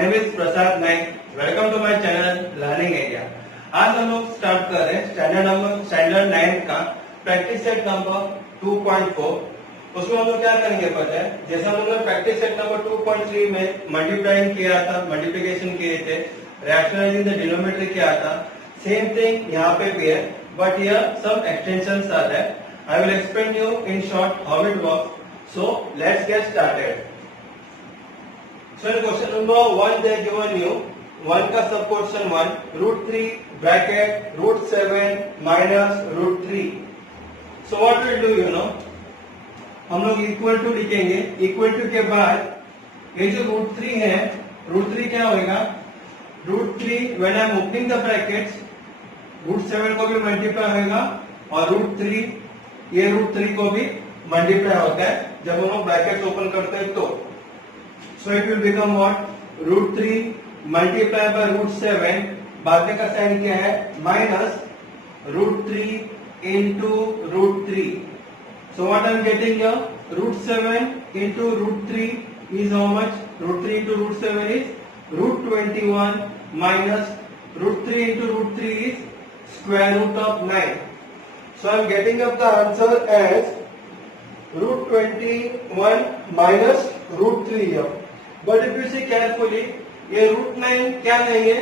Name is Prasad Naik. Welcome to my channel learning area. आज हम लोग स्टार्ट कर रहे हैं स्टैंडर्ड 9 का प्रैक्टिस सेट नंबर 2.4। उसमें हम लोग क्या करेंगे पता है, जैसा हम लोग प्रैक्टिस सेट नंबर 2.3 में मल्टीप्लाइंग किया था, मल्टीप्लिकेशन किए थे, रैशनलाइजिंग द डिनोमिनेटर किया था, सेम थिंग यहाँ पे भी है, but here some extensions are there. I will explain you in short how it works. So let's get started. So in question number 1 they are given you 1 का सब question 1 √3 bracket √7 minus √3। So what we'll do you know, हम लोग equal to लिखेंगे। Equal to के बाद ये जो √3 है, √3 क्या होगा, √3 when I am opening the brackets √7 को भी मल्टीप्लाई होगा और √3 ये √3 को भी मल्टीप्लाई होता है जब हम लोग ब्रैकेट ओपन करते हैं तो। So it will become what, √3 multiply by √7, बाद में का साइन क्या है, minus √3 into √3। So what I am getting here, √7 into √3 is how much, √3 into √7 is √21 minus √3 into √3 is square root of 9। So I am getting up the answer as √21 minus √3 here. But if you see carefully, ये √9 क्या लेंगे,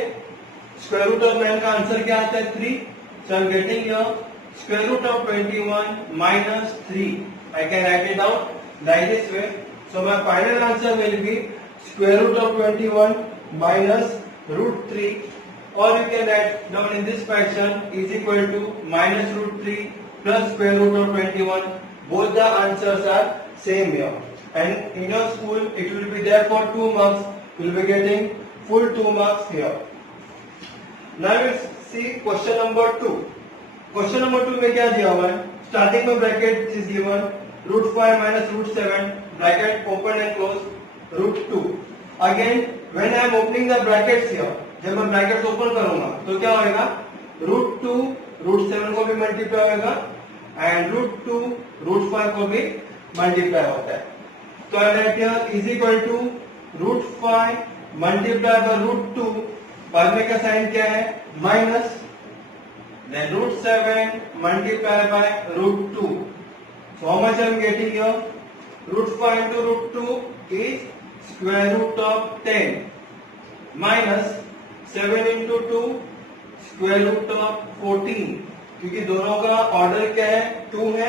square root of 9 का answer क्या आता है 3। So I'm getting here square root of 21 minus 3. I can write it down like this way. So my final answer will be square root of 21 minus √3, or you can write down in this fashion is equal to minus √3 plus square root of 21. Both the answers are same here, and in your school it will be there for 2 marks. You will be getting full 2 marks here. Now we will see question number 2. Question number 2 में क्या दिया हुआ है, starting में bracket is given √5 minus √7 bracket open and close √2। Again when I am opening the brackets here, जब मैं brackets open करूंगा तो क्या होगा, √2 √7 को भी मल्टीप्लाई होगा एंड √2 √5 को भी मल्टीप्लाई होता है। तो I write here is equal to √5 multiply by √2, बाद में का साइन क्या है, minus, then √7 multiply by √2। So how much I am getting here, √5 into √2 is square root of 10 minus 7 into 2 square root of 14। क्योंकि दोनों का ऑर्डर क्या है, 2 है,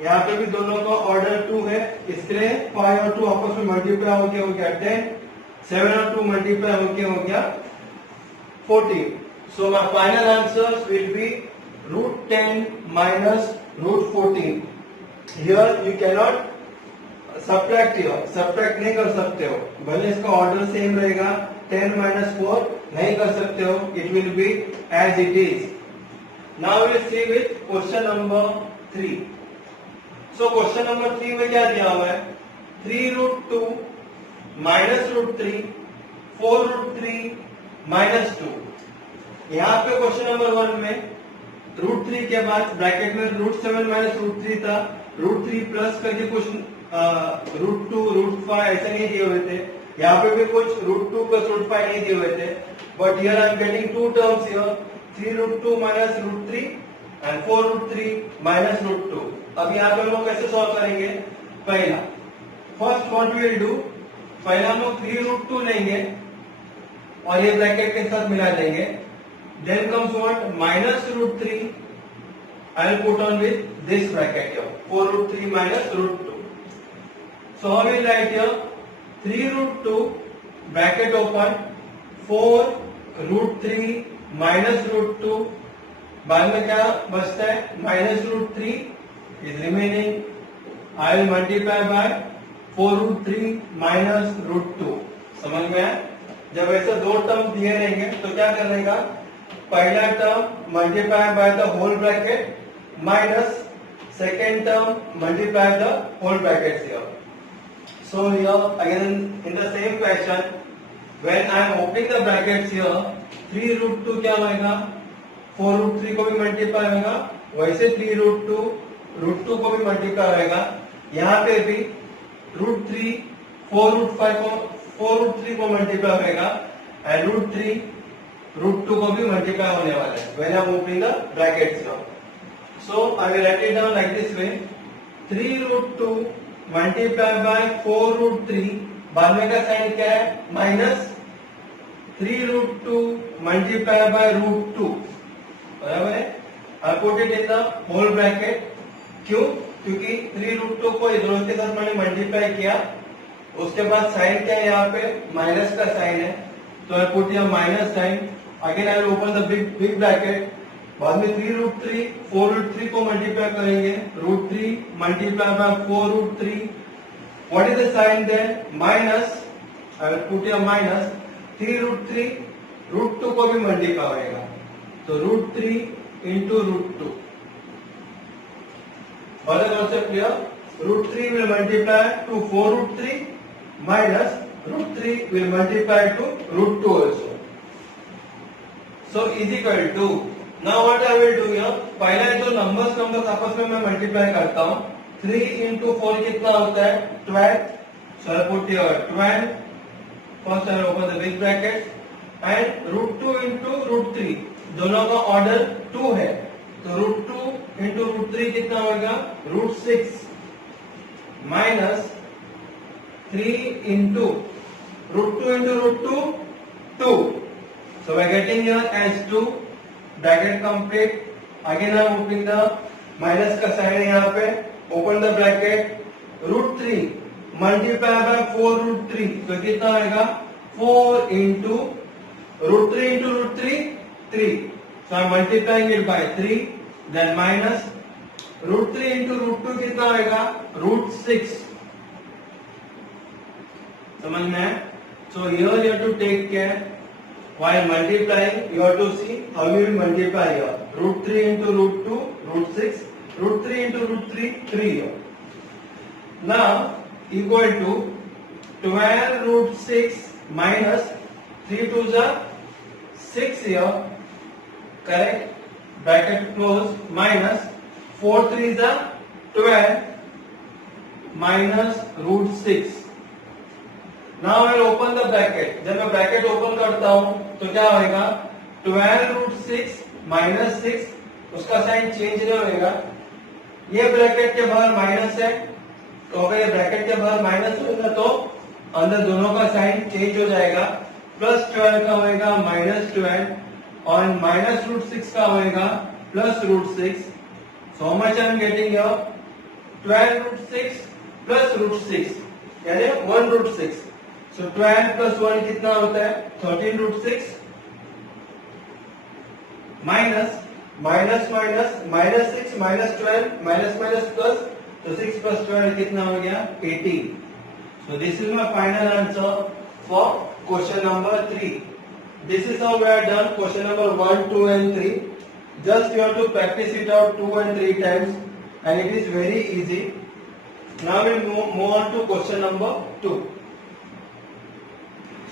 यहाँ पे भी दोनों का ऑर्डर 2 है, इसलिए 5 और 2 आपस में मल्टीप्लाई हो गया 10, 7 और 2 मल्टीप्लाई हो गया 14। So my final answer will be √10 minus √14। Here you can not subtract, here subtract नहीं कर सकते हो, भले इसका ऑर्डर सेम रहेगा, 10 माइनस 4 नहीं कर सकते हो, it will be as it is. Now we will see with question number 3. So question number 3 में क्या दिया हुआ है, 3√2 minus √3 4√3 minus 2। यहाँ पे क्वेश्चन नंबर 1 में √3 के बाद ब्रैकेट में √7 minus √3 था, √3 प्लस करके कुछ √2 √5 ऐसे नहीं दिए हुए थे, यहाँ पे भी कुछ √2 plus √5 नहीं दिए हुए थे, but here I am getting 2 terms here, 3√2 minus √3 and 4√3 minus √2। अब यहाँ पे हम लोग कैसे सॉल्व करेंगे, पहला first what we will do, पहला हम लोग 3√2 लेंगे और ये ब्रैकेट के साथ मिला देंगे, then comes what, minus √3 I will put on with this bracket here, 4√3 minus √2। So how will write here, 3√2 bracket open 4√3 minus √2, बाद में क्या बचता है, minus √3 is remaining, I will multiply by 4√3 minus √2। समझ में आया, जब ऐसे दो टर्म दिए रहेंगे तो क्या करने का, पहला term multiply by the whole bracket minus second term multiply the whole bracket here. So here again in the same fashion when I am opening the brackets here, 3√2 क्या होगा, 4√3 को भी मल्टीप्लाई होगा, वैसे 3√2 √2 को भी मल्टीप्लाई होगा, यहाँ पे भी √3 4√3 को मल्टीप्लाई होगा, एंड रूट टू को भी मल्टीप्लाई होने वाला है when I am opening the brackets now. So I will write it down like this way. 3 root 2 multiply by 4 root 3. बाद में का साइन क्या है? Minus 3 root 2 multiply by root 2. बराबर है. I put it in the whole bracket. क्यों? क्योंकि 3 root 2 को इधर के साथ मैंने मल्टीप्लाई किया. उसके बाद साइन क्या है? यहाँ पे माइनस का साइन है, तो आई पुट यहाँ minus sign. Again I will open the big bracket. बाद में 3 रूट 3 4 रूट 3 को मल्टीप्लाई करेंगे. Root 3 multiply by 4 root 3. What is the sign then? Minus. I will put यहाँ माइनस 3 रूट 3 रूट 2 को भी मल्टीप्लाई होगा, तो रूट 3 इंटू रूट 2. और concept clear? Root 3 will multiply to 4 root 3 minus root 3 will multiply to root 2 also. So is equal to, now what I will do here, पहले जो numbers आपस में मैं मल्टीप्लाई करता हूँ. 3 into 4 कितना होता है? 12. So I put here 12. First I will open the big bracket and root 2 into root 3. दोनों का ऑर्डर 2 है, तो रूट 2 इंटू रूट 3 कितना होगा? Root 6 minus 3 into root 2 into root 2 2. So we are getting here as 2. Bracket complete. Again I am opening the minus का sign है यहाँ पे. Open the bracket. Root 3 multiply by 4 root 3, तो कितना आएगा? 4 into root 3 into root 3 3. So I am multiplying it by 3. Then minus root 3 into root 2 कितना आएगा? Root 6. समझ में है? So here you have to take care. While multiplying, you have to see how you will multiply here. Root 3 into root 2, root 6. Root 3 into root 3, 3 here. Now equal to 12 root 6 minus 3 to the 6 here. Correct? Bracket close. Minus 4 3 is 12 minus root 6. Now I will open the bracket. जब मैं bracket open करता हूं तो क्या होगा? 12 root 6 minus 6. उसका sign change नहीं होगा. ये ब्रैकेट के बाहर माइनस है, तो अगर ये ब्रैकेट के बाहर माइनस होगा तो अंदर दोनों का साइन चेंज हो जाएगा. प्लस 12 का होगा माइनस 12 और माइनस रूट 6 का होगा plus root 6. So how much I am getting here? 12 root 6 plus root 6 यानी 1 root 6. So 12 plus 1 कितना होता है? 13 root 6 minus minus minus minus 6 minus 12 minus minus plus, तो 6 plus 12 कितना हो गया? 18. So this is my final answer for question number 3. This is how we have done question number 1, 2 and 3. Just you have to practice it out 2 and 3 times and it is very easy. Now we will move on to question number 2.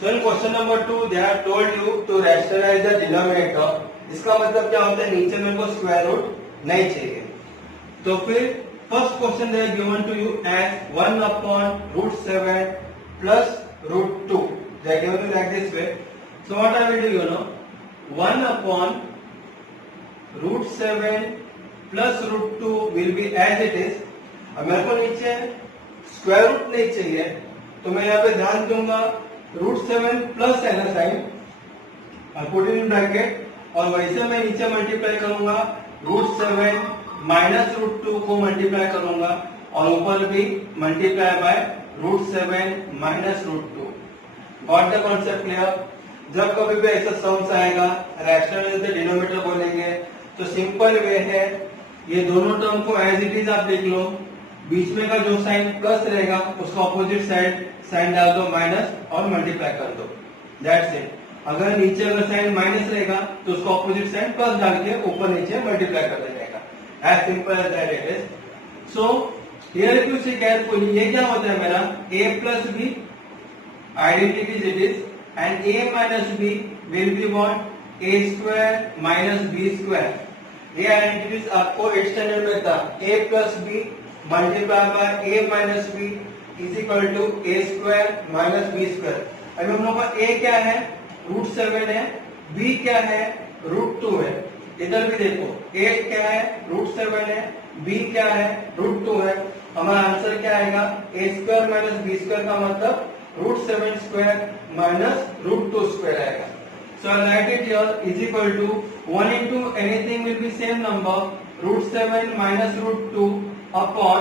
So in question number 2 they have told you to rationalize the denominator. इसका मतलब क्या होता है? नीचे मेरे को square root नहीं चाहिए. तो फिर first question they given to you as 1 upon root 7 plus root 2. They are given like this way. So what I will do, 1 upon root 7 plus root 2 will be as it is. अब मेरे को नीचे square root नहीं चाहिए, तो मैं यहाँ पे ध्यान दूंगा रूट 7 प्लस है ना साइन, पुट इन ब्रैकेट, और वैसे मैं नीचे मल्टीप्लाई करूंगा रूट 7 माइनस रूट 2 को मल्टीप्लाई करूंगा और ऊपर भी multiply by root 7 minus root 2. Got the concept clear? जब कभी भी ऐसा सम्स आएगा रैशनल डिनोमिनेटर बोलेंगे तो सिंपल वे है, ये दोनों टर्म को एज इट इज आप देख लो. बीच में का जो साइन प्लस रहेगा उसका ऑपोजिट साइड साइन डाल दो माइनस और मल्टीप्लाई कर दो. That's it. अगर नीचे अगर साइन माइनस रहेगा तो उसका ऑपोजिट साइन प्लस डाल के ऊपर नीचे मल्टीप्लाई कर दिया जाएगा. As simple as that it is. So here if you see carefully, ये क्या होता है मेरा a plus b identities it is, and a minus b will be what? a square minus b square. ये identities आपको 8th standard में था. a plus b multiply by a minus b is equal to a square minus b square. अभी हम लोग का a क्या है? √7 है, b क्या है √2 है। इधर भी देखो 8 क्या है √7 है, b क्या है √2 है। हमारा आंसर क्या आएगा a² माइनस b² का मतलब √7² माइनस √2² आएगा। So I'll write it here is equal to 1 into anything will be same number √7 minus √2 upon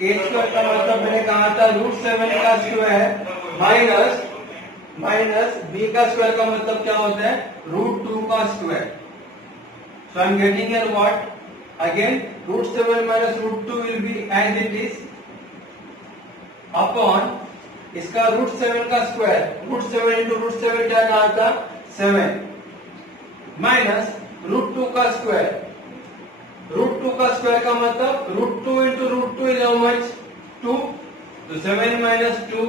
a² का मतलब मैंने कहा था √7 का स्क्वायर माइनस b का स्क्वायर का मतलब क्या होता है √2 का square. So I'm getting here what? Again √7 minus √2 will be as it is upon इसका √7 का स्क्वायर, √7 into √7 क्या कहा था 7 माइनस √2 का स्क्वायर, √2 का स्क्वायर का मतलब √2 into √2 is how much 2, तो 7 minus 2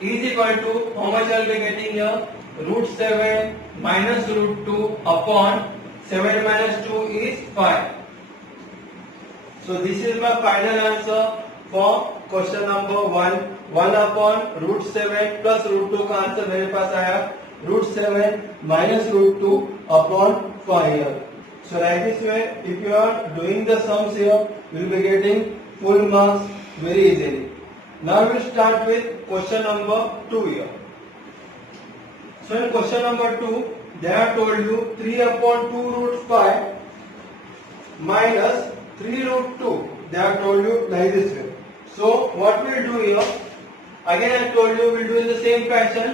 is equal to how much I'll be getting here √7 minus √2 upon 7 minus 2 is 5. So this is my final answer for question number 1. 1 upon √7 plus √2 का answer मेरे पास आया √7 minus √2 upon 5 here. So like this way, if you are doing the sums here, you will be getting full marks very easily. Now we will start with question number 2 here. So in question number 2, they have told you 3 upon 2√5 minus 3√2. They have told you like this way. So what we will do here? Again I told you we will do in the same fashion.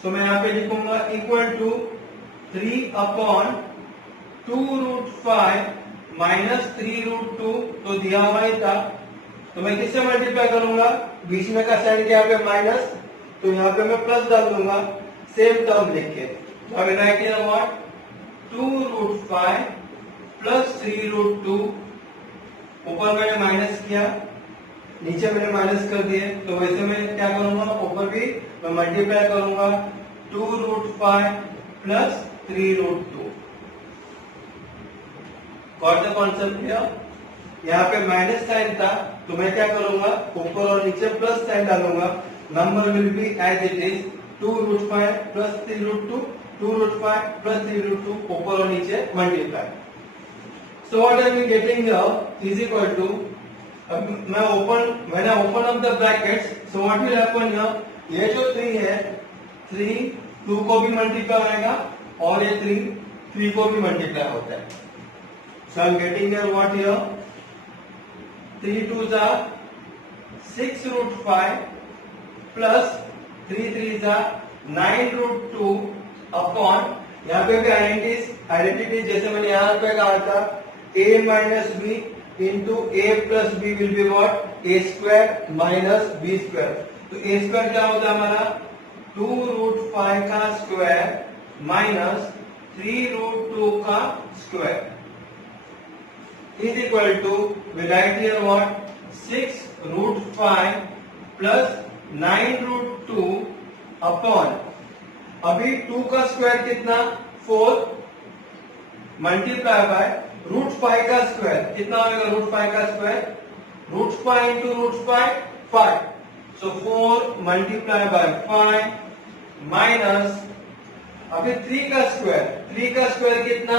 So मैं यहाँ पे लिखूंगा equal to 3 upon 2√5 minus 3√2 तो दिया हुआ ही था, तो मैं किससे मल्टीप्लाई करूंगा, बीच में का साइन क्या पे माइनस, तो यहाँ पे मैं प्लस डाल दूंगा सेम टर्म लिख के। तो हमें राइट हियर व्हाट 2√5 प्लस 3√2, ऊपर मैंने माइनस किया नीचे मैंने माइनस कर दिए, तो वैसे मैं क्या करूंगा ऊपर भी मैं मल्टीप्लाई करूंगा 2√5 plus 3√2। Got the concept here? यहाँ पे माइनस साइन था तो मैं क्या करूंगा ऊपर और नीचे प्लस साइन डालूंगा, number will be as it is 2√5 plus 3√2, 2√5 plus 3√2 ऊपर और नीचे multiply. So what I am getting here is equal to, अब मैं when I open up the brackets, so what will happen here, ये जो 3 है 3 2 को भी मल्टीप्लाई होगा और ये 3 को भी मल्टीप्लाई होता है। So I am getting here what here 3 2s are 6√5 plus 3 3s are 9√2 upon, यहाँ पे भी आइडेंटिटी जैसे मैंने यहाँ पे कहा था a minus b into a plus b will be what a square minus b square। तो a square क्या होता है हमारा 2√5 का स्क्वायर माइनस 3√2 का square is equal to, we write here what 6√5 plus 9√2 upon, अभी 2 का स्क्वायर कितना 4 मल्टीप्लाई बाय √5 का स्क्वायर कितना होगा √5 का square, √5 into √5 5, so 4 multiply by 5 minus अभी 3 का स्क्वायर कितना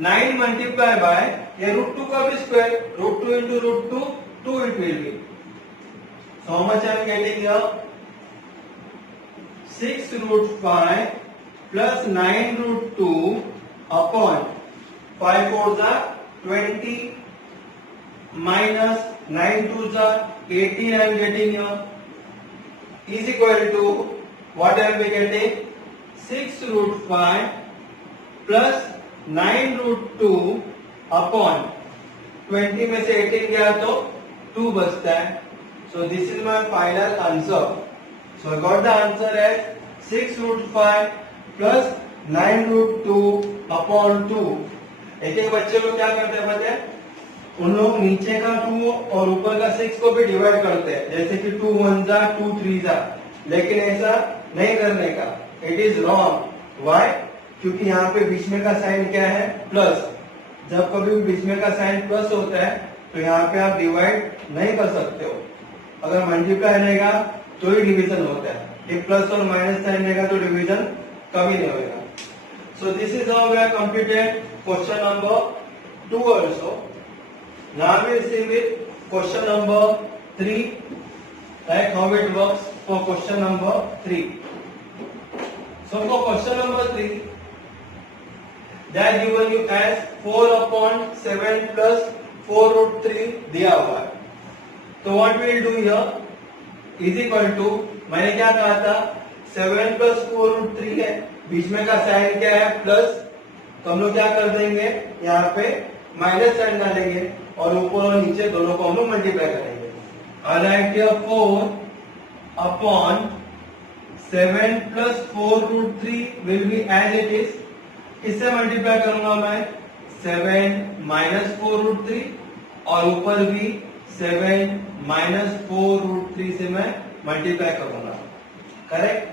9 मल्टीप्लाई बाय ये √2 का भी square, √2 into √2 2 it will be, so how much I am getting here 6√5 plus 9√2 upon 5 4s are 20 minus 9 2s are 18 I am getting here is equal to what I will be getting 6√5 plus 9√2 upon 20 में से 18 गया तो 2 बचता है। So this is my final answer. So I got the answer as 6√5 plus 9√2 upon 2। एक एक बच्चे लोग क्या करते हैं पता है, उन लोग नीचे का 2 और ऊपर का 6 को भी डिवाइड करते हैं, जैसे कि 2 1s are 2 3s are, लेकिन ऐसा नहीं करने का, इट इज रॉन्ग। व्हाई? क्योंकि यहाँ पे बीच में का साइन क्या है प्लस, जब कभी भी बीच में का साइन प्लस होता है तो यहाँ पे आप डिवाइड नहीं कर सकते हो, अगर मल्टीप्लाई रहेगा तो ही डिवीजन होता है, ये प्लस और माइनस साइन रहेगा तो डिवीजन कभी नहीं होगा. So this is how we have completed question number 2 also. Now we will see with question number 3, like how it works for question number 3. So for question number 3, that given you as 4 upon 7 plus 4 root 3 दिया हुआ है. तो what we will do here is equal to, मैंने क्या कहा था 7 plus 4 root 3 है, बीच में का साइन क्या है प्लस, तो हम लोग क्या कर देंगे यहाँ पे माइनस साइन डालेंगे और ऊपर और नीचे दोनों को हम लोग मल्टीप्लाई करेंगे. और right here 4 upon 7 plus 4 root 3 will be as it is. इससे मल्टीप्लाई करूंगा मैं 7 minus 4 root 3 और ऊपर भी 7 minus 4 root 3 से मैं मल्टीप्लाई करूंगा. Correct.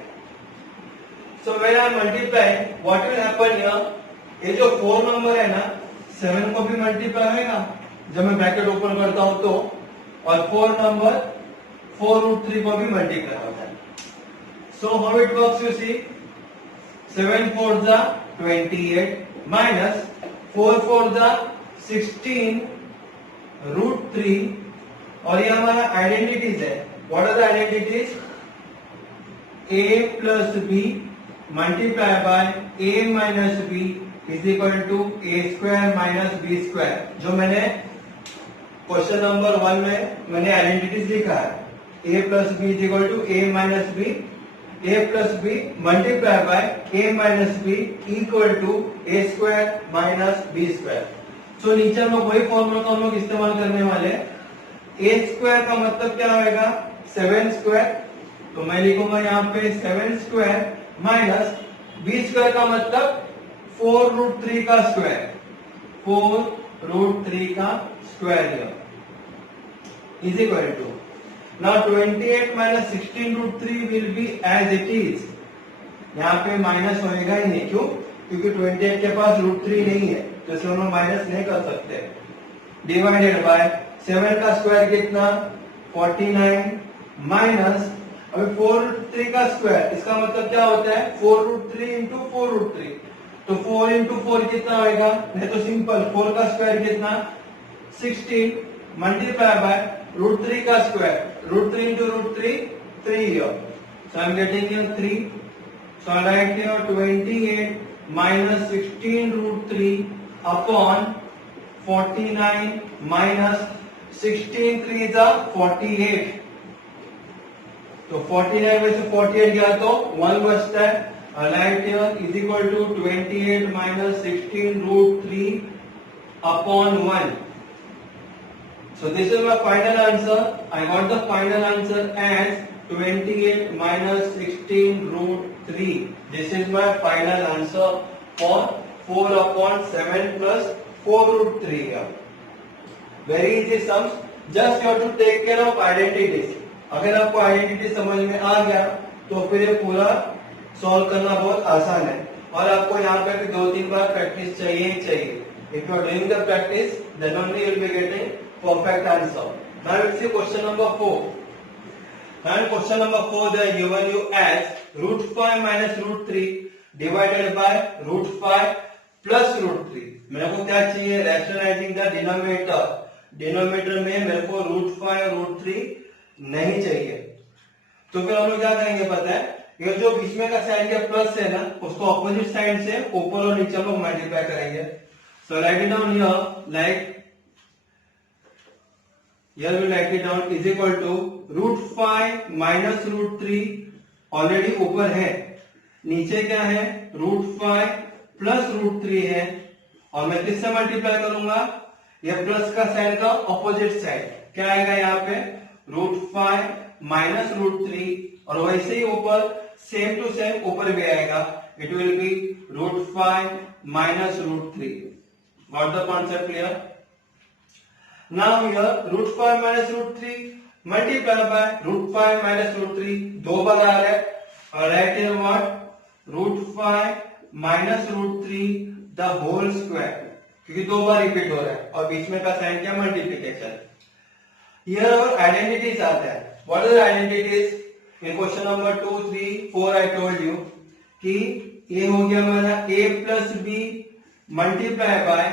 So when I multiply, what will happen here? ये जो 4 नंबर है ना 7 को भी मल्टीप्लाई होगा जब मैं ब्रैकेट ओपन करता हूं तो, और 4 नंबर 4 root 3 को भी मल्टीप्लाई होता है. So how it works you see, 7 4 जा 28 minus 4 4 जा 16 root 3, और ये हमारा आइडेंटिटीज है. What are the identities? a plus b multiply by a minus b is equal to a square minus b square. जो मैंने क्वेश्चन नंबर 1 में मैंने आइडेंटिटीज लिखा है, a plus b is equal to a minus b, a plus b multiply by a minus b equal to a square minus b square. So नीचे हम लोग वही फॉर्मूला का हम लोग इस्तेमाल करने वाले. a स्क्वायर का मतलब क्या होगा 7 स्क्वायर, तो मैं लिखूंगा यहाँ पे 7 स्क्वायर माइनस b स्क्वायर का मतलब 4 रूट 3 का स्क्वायर, 4 रूट 3 का square is equal to, now 28 minus 16 root 3 will be as it is. यहाँ पे माइनस होएगा ही नहीं, क्यों? क्योंकि 28 के पास रूट 3 नहीं है, तो इसे हम माइनस नहीं कर सकते. डिवाइडेड बाय 7 का स्क्वायर कितना 49 माइनस, अभी 4 रूट 3 का स्क्वायर, इसका मतलब क्या होता है 4 रूट 3 इंटू 4 रूट 3, तो 4 इंटू 4 कितना होगा, नहीं तो सिंपल 4 का स्क्वायर कितना 16 मल्टीप्लाई बाय रूट 3 का square, root 3 into root 3 3 here. So I am getting here 3. So I write here 28 minus 16 root 3 upon 49 minus 16 3 is 48. तो 49 में से 48 गया तो 1 बचता है. Right here is equal to 28 minus 16 root 3 upon 1. So this is my final answer. I got the final answer as 28 minus 16 root 3. This is my final answer for 4 upon 7 plus 4 root 3 here. Very easy sums. Just you have to take care of identities. अगर आपको identity समझ में आ गया तो फिर ये पूरा solve करना बहुत आसान है. और आपको यहाँ पे भी 2-3 बार प्रैक्टिस चाहिए ही चाहिए. If you are doing the practice, then only you will be getting perfect answer. Now let's see question number 4. Now in question number 4 they are given you as root 5 minus root 3 divided by root 5 plus root 3. मेरे को क्या चाहिए? Rationalizing the denominator. Denominator में मेरे को root 5 और root 3 नहीं चाहिए. तो फिर हम लोग क्या करेंगे पता है, ये जो बीच में का साइन का प्लस है ना, उसको ऑपोजिट साइड से ऊपर और नीचे हम लोग मल्टीप्लाई करेंगे. So write it down here, like here we write it down is equal to root 5 minus root 3 already ऊपर है, नीचे क्या है root 5 प्लस root 3 है, और मैं किससे मल्टीप्लाई करूंगा, ये प्लस का साइन का ऑपोजिट साइड क्या आएगा यहाँ पे root 5 माइनस root 3, और वैसे ही ऊपर सेम टू सेम ऊपर भी आएगा, it will B root 5 minus root 3. Got the concept clear? Now here root 5 minus root 3 multiply by root 5 minus root 3, दो बार आ रहा है, और right here what root 5 minus root 3 the whole square, क्योंकि दो बार repeat हो रहा है और बीच में का साइन क्या मल्टीप्लिकेशन. Here our identities आता है. What are the identities? In question number 2, 3, 4 I told you कि ये हो गया हमारा a plus b multiply by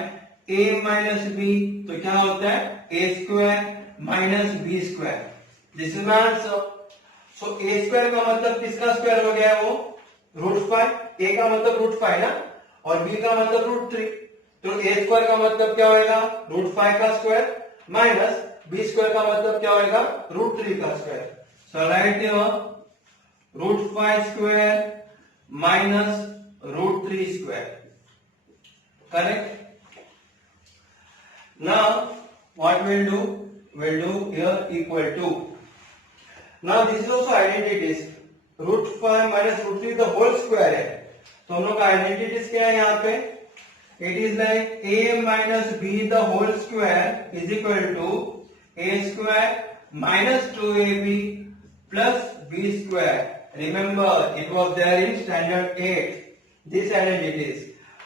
a minus b, तो क्या होता है a square minus b square, this is my answer. So a square का मतलब किसका स्क्वायर हो गया है वो √5, a का मतलब √5 ना, और b का मतलब √3, तो a स्क्वायर का मतलब क्या होगा √5 का स्क्वायर माइनस b स्क्वायर का मतलब क्या होगा √3 का square. So right here √5 square minus √3 square, correct? Now what we'll do here equal to, now this is also identities, √5 minus √3 the whole square है, तो हम लोग का आइडेंटिटीज क्या है यहाँ पे, it is like a minus b the whole square is equal to a square minus 2ab plus b square. Remember, it was there in standard 8. This identities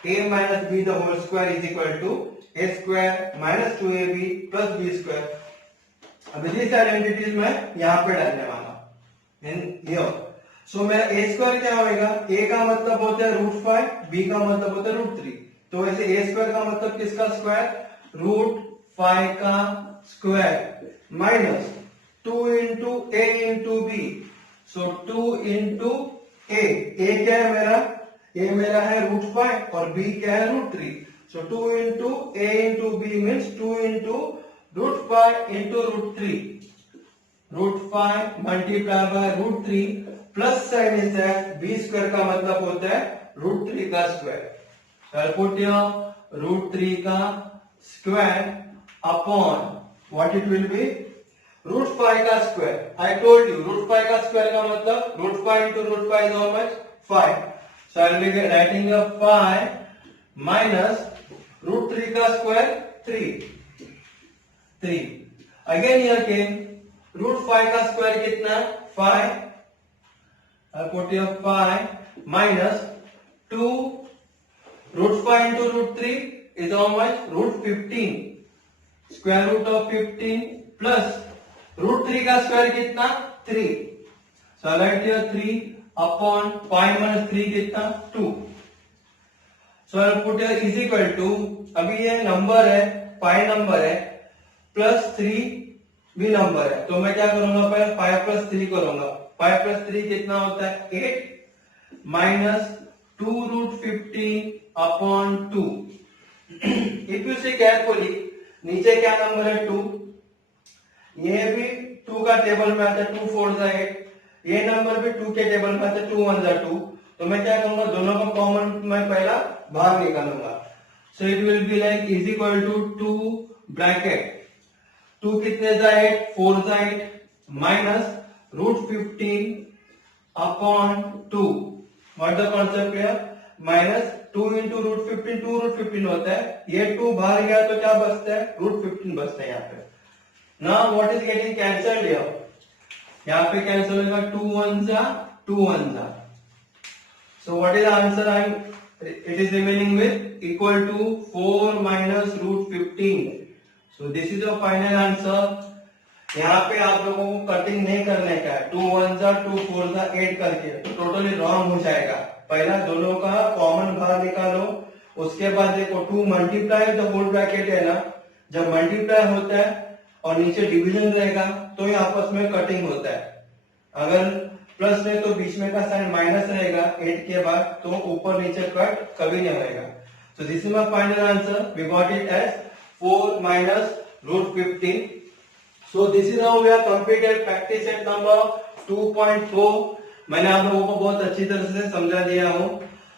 a minus b the whole square is equal to a square minus 2ab plus b square. अब this identities मैं यहाँ पे डालने वाला हूँ here. So मेरा a square क्या होगा, a का मतलब होता है √5, b का मतलब होता है √3, तो वैसे a square का मतलब किसका स्क्वायर √5 का square minus 2 into a into b, so 2 into a क्या है मेरा, ए मेरा है √5 और b क्या है √3, so 2 into a into b means 2 into √5 into √3, √5 multiply by √3 plus sign is that b square का मतलब होता है √3 का स्क्वायर, सो पुट हियर √3 का square upon what it will B √5 का स्क्वायर। आई टोल्ड यू √5 का स्क्वायर का मतलब √5 into √5 is how much 5, so I will be writing here 5 minus √3 का स्क्वायर 3, again here came √5 का स्क्वायर कितना 5, I put here 5 minus 2 √5 into √3 is how much √15, square root of 15 plus √3 का square कितना 3, so write here 3 upon 5 minus 3 कितना 2, so I put here is equal to, अभी ये number है पाई number है plus 3 भी नंबर है, तो मैं क्या करूंगा पहले 5 plus 3 करूंगा, 5 plus 3 कितना होता है 8 minus 2 √15 upon 2, if you see carefully नीचे क्या नंबर है 2, ये भी 2 का टेबल में आता है 2 4 8, ये नंबर भी 2 के टेबल में आता है 2 1 2, तो मैं क्या करूंगा दोनों का कॉमन मैं पहला भाग निकालूंगा, so it will be like is equal to 2 bracket 2 कितने 8 4 8 minus √15 upon 2, what the concept है माइनस 2 इंटू √15, 2 √15 होता है, ये 2 बाहर गया तो क्या बचता है √15 बचता है यहाँ पे। Now what is getting cancelled here? यहाँ पे कैंसिल होगा 2 1 2 1 जा, so what is the answer? It is remaining with equal to 4 minus √15, so this is the final answer। यहाँ पे आप लोगों को कटिंग नहीं करने का है, 2 1 2 4 8 करके तो टोटली रॉन्ग हो जाएगा, पहला दोनों का कॉमन भाग निकालो, उसके बाद देखो 2 मल्टीप्लाई द होल ब्रैकेट है ना, जब मल्टीप्लाई होता है और नीचे डिवीजन रहेगा तो ये आपस में कटिंग होता है, अगर प्लस है तो बीच में का साइन माइनस रहेगा 8 के बाद, तो ऊपर नीचे कट कभी नहीं होगा। So this is my final answer, we got it as 4 minus √15। So this is how we are completed practice set number 2.4। मैंने आप लोगों को बहुत अच्छी तरह से समझा दिया हूँ,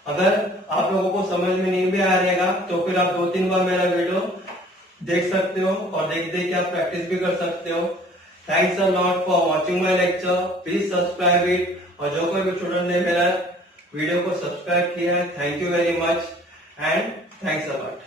अगर आप लोगों को समझ में नहीं भी आ रहेगा तो फिर आप 2-3 बार मेरा वीडियो देख सकते हो और देख के आप प्रैक्टिस भी कर सकते हो। Thanks a lot for watching my lecture, please subscribe it, और जो कोई भी स्टूडेंट ने मेरा वीडियो को सब्सक्राइब किया है, thank you very much and thanks a lot.